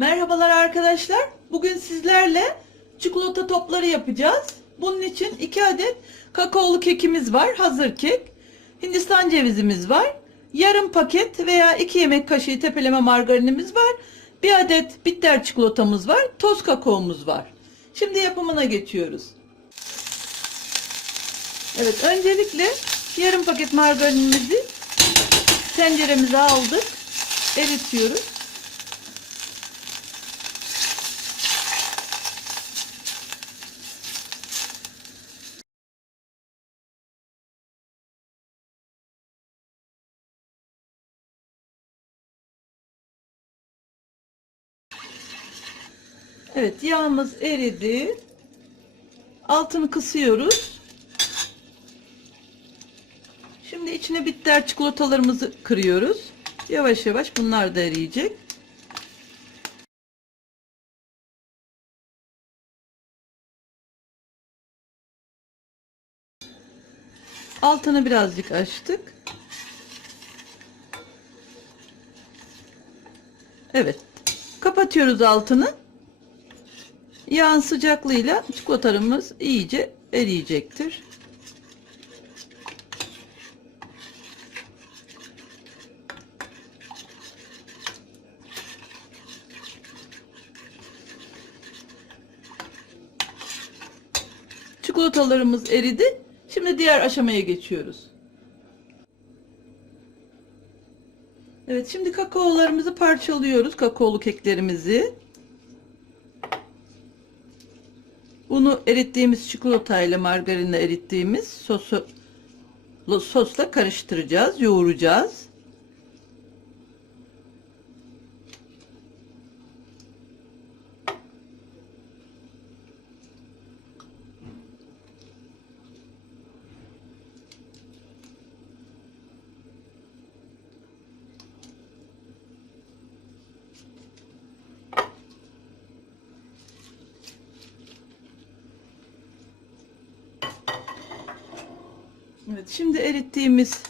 Merhabalar arkadaşlar. Bugün sizlerle çikolata topları yapacağız. Bunun için 2 adet kakaolu kekimiz var. Hazır kek. Hindistan cevizimiz var. Yarım paket veya 2 yemek kaşığı tepeleme margarinimiz var. Bir adet bitter çikolatamız var. Toz kakaomuz var. Şimdi yapımına geçiyoruz. Evet öncelikle yarım paket margarinimizi tenceremize aldık. Eritiyoruz. Evet yağımız eridi. Altını kısıyoruz. Şimdi içine bitter çikolatalarımızı kırıyoruz. Yavaş yavaş bunlar da eriyecek. Altını birazcık açtık. Evet. Kapatıyoruz altını. Yağın sıcaklığıyla çikolatalarımız iyice eriyecektir. Çikolatalarımız eridi. Şimdi diğer aşamaya geçiyoruz. Evet şimdi kakaolarımızı parçalıyoruz. Kakaolu keklerimizi. Bunu erittiğimiz çikolatayla margarinle erittiğimiz sosu sosla karıştıracağız, yoğuracağız. Evet, şimdi erittiğimiz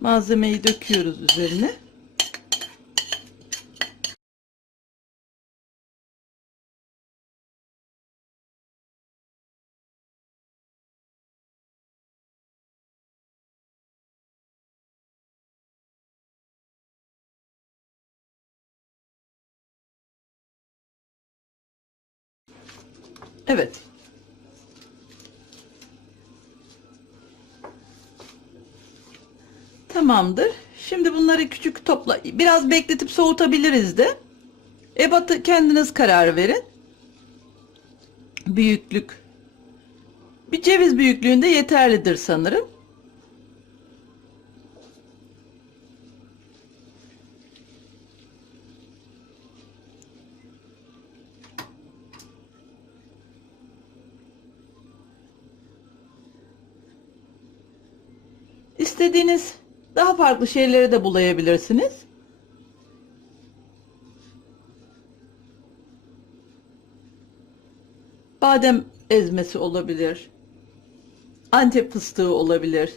malzemeyi döküyoruz üzerine. Evet. Tamamdır. Şimdi bunları küçük topla biraz bekletip soğutabiliriz de. Ebatı kendiniz karar verin. Büyüklük. Bir ceviz büyüklüğünde yeterlidir sanırım. İstediğiniz daha farklı şeyleri de bulayabilirsiniz. Badem ezmesi olabilir. Antep fıstığı olabilir.